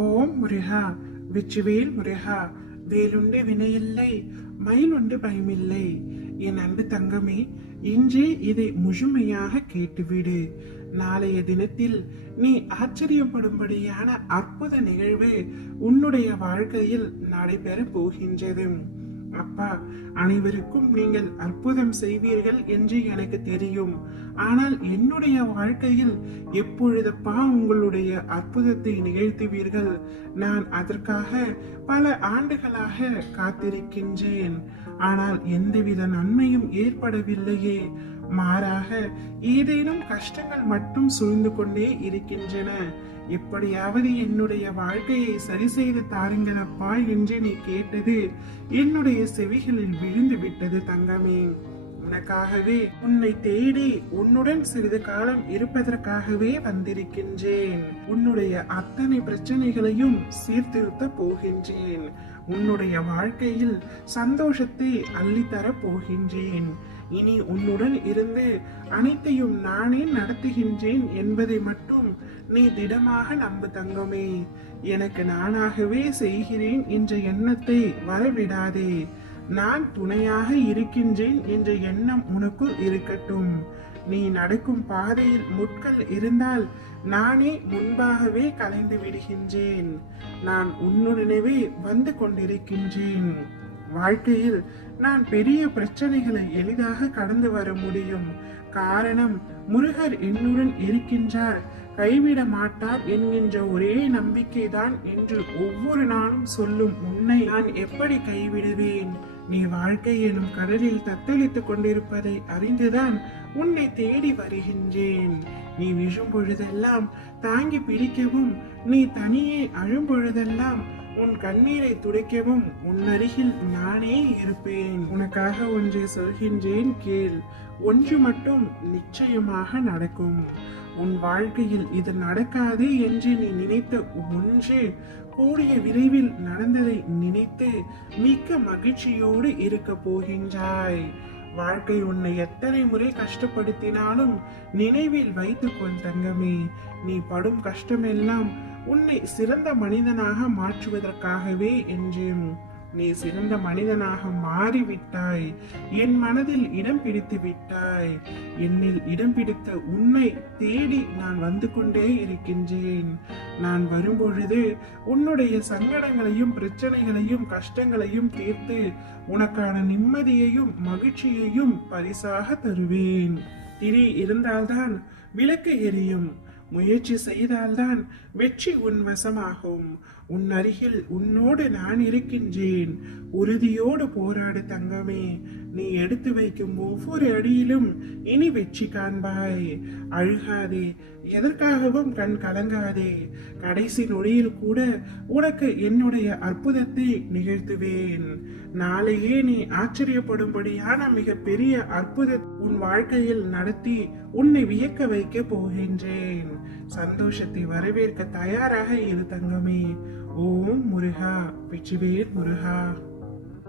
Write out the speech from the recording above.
ஓம் முருகா, வெற்றிவேல் முருகா. வேலுண்டு வினையில்லை, மயிலுண்டு பயமில்லை. என் அன்பு தங்கமே, இன்றே இதை முழுமையாக கேட்டுவிடு. நாளைய தினத்தில் நீ ஆச்சரியப்படும்படியான அற்புத நிகழ்வு உன்னுடைய வாழ்க்கையில் நடைபெற போகின்றது. அப்பா, அனைவருக்கும் நீங்கள் அற்புதம் செய்வீர்கள் என்று எனக்கு தெரியும். ஆனால் என்னுடைய வாழ்க்கையில் எப்பொழுதப்பா உங்களுடைய அற்புதத்தை நிகழ்த்துவீர்கள்? நான் அதற்காக பல ஆண்டுகளாக காத்திருக்கின்றேன். ஆனால் எந்தவித நன்மையும் ஏற்படவில்லையே. மாறாக ஏதேனும் கஷ்டங்கள் மட்டும் சூழ்ந்து கொண்டே இருக்கின்றன. எப்படியாவது என்னுடைய வாழ்க்கையை சரி செய்து தாருங்களப்பா என்று நீ கேட்டது என்னுடைய செவிகளில் விழுந்து விட்டது தங்கமே. உனக்காகவே, உன்னை தேடி உன்னுடன் சிறிது காலம் இருப்பதற்காகவே வந்திருக்கின்றேன். உன்னுடைய அத்தனை பிரச்சனைகளையும் சீர்திருத்த போகின்றேன். உன்னுடைய வாழ்க்கையில் சந்தோஷத்தை அள்ளித்தர போகின்றேன். இனி உன்னுடன் இருந்து அனைத்தையும் நானே நடத்துகின்றேன் என்பதை மட்டும் நீ திடமாக நம்பு தங்கமே. எனக்கு நானாகவே செய்கிறேன் என்ற எண்ணத்தை வரவிடாதே. நான் துணையாக இருக்கின்றேன் என்ற எண்ணம் உனக்குள் இருக்கட்டும். நீ நடக்கும் பாதையில் முட்கள் இருந்தால் நானே முன்பாகவே கலைந்து விடுகின்றேன். நான் உன்னுடனே வந்து கொண்டிருக்கின்றேன். வாழ்க்கையில் நான் பெரிய பிரச்சனைகளை எளிதாக கடந்து வர முடியும். காரணம், முருகர் என்னுடன் இருக்கின்றார், கைவிட மாட்டார் என்கின்ற ஒரே நம்பிக்கைதான் என்று ஒவ்வொரு நாளும் சொல்லும் உன்னை நான் எப்படி கைவிடுவேன்? நீ வாழ்க்கை எனும் கடலில் தத்தளித்துக் கொண்டிருப்பதை அறிந்துதான் உன்னை தேடி வருகின்றேன். நீ விழும் பொழுதெல்லாம் தாங்கி பிடிக்கவும், நீ தனியே அழும் பொழுதெல்லாம் உன் கண்ணீரை துடைக்கவும் உன் அருகில் நானே இருப்பேன். உனக்காக ஒன்றை சொல்கின்றேன், கேள். ஒன்று மட்டும் நிச்சயமாக நடக்கும். உன் வாழ்க்கையில் இது நடக்காது என்று நீ நினைத்த ஒன்று கூடிய விரைவில் நடந்ததை நினைத்து மிக்க மகிழ்ச்சியோடு இருக்க போகின்றாய். வாழ்க்கை உன்னை எத்தனை முறை கஷ்டப்படுத்தினாலும் நினைவில் வைத்துக்கொள் தங்கமே. நீ படும் கஷ்டமெல்லாம் உன்னை சிறந்த மனிதனாக மாற்றுவதற்காகவே என்றும். நீ சிறந்த மனிதனாக மாறிவிட்டாய். என் மனதில் இடம் பிடித்து விட்டாய். என்னில் இடம் பிடித்த உன்னை தேடி நான் வந்து கொண்டே இருக்கின்றேன். நான் வரும்பொழுது உன்னுடைய சங்கடங்களையும் பிரச்சனைகளையும் கஷ்டங்களையும் தீர்த்து உனக்கான நிம்மதியையும் மகிழ்ச்சியையும் பரிசாக தருவேன். திரி இருந்தால்தான் விளக்கு எரியும். முயற்சி செய்தால்தான் வெற்றி உன் வசமாகும். உன் அருகில் உன்னோடு நான் இருக்கின்றேன். உறுதியோடு போராடு தங்கமே. நீ எடுத்து வைக்கும் ஒவ்வொரு அடியிலும் இனி வெற்றி காண்பாய். அழுகாதே, எதற்காகவும் கண் கலங்காதே. கடைசி நொடியில் கூட உனக்கு என்னுடைய அற்புதத்தை நிகழ்த்துவேன். நாளையே நீ ஆச்சரியப்படும்படியான மிக பெரிய அற்புத உன் வாழ்க்கையில் நடத்தி உன்னை வியக்க வைக்க போகின்றேன். சந்தோஷத்தை வரவேற்க தயாராக இரு தங்கமே. ஓம் முருகா, வெற்றிவேல் முருகா.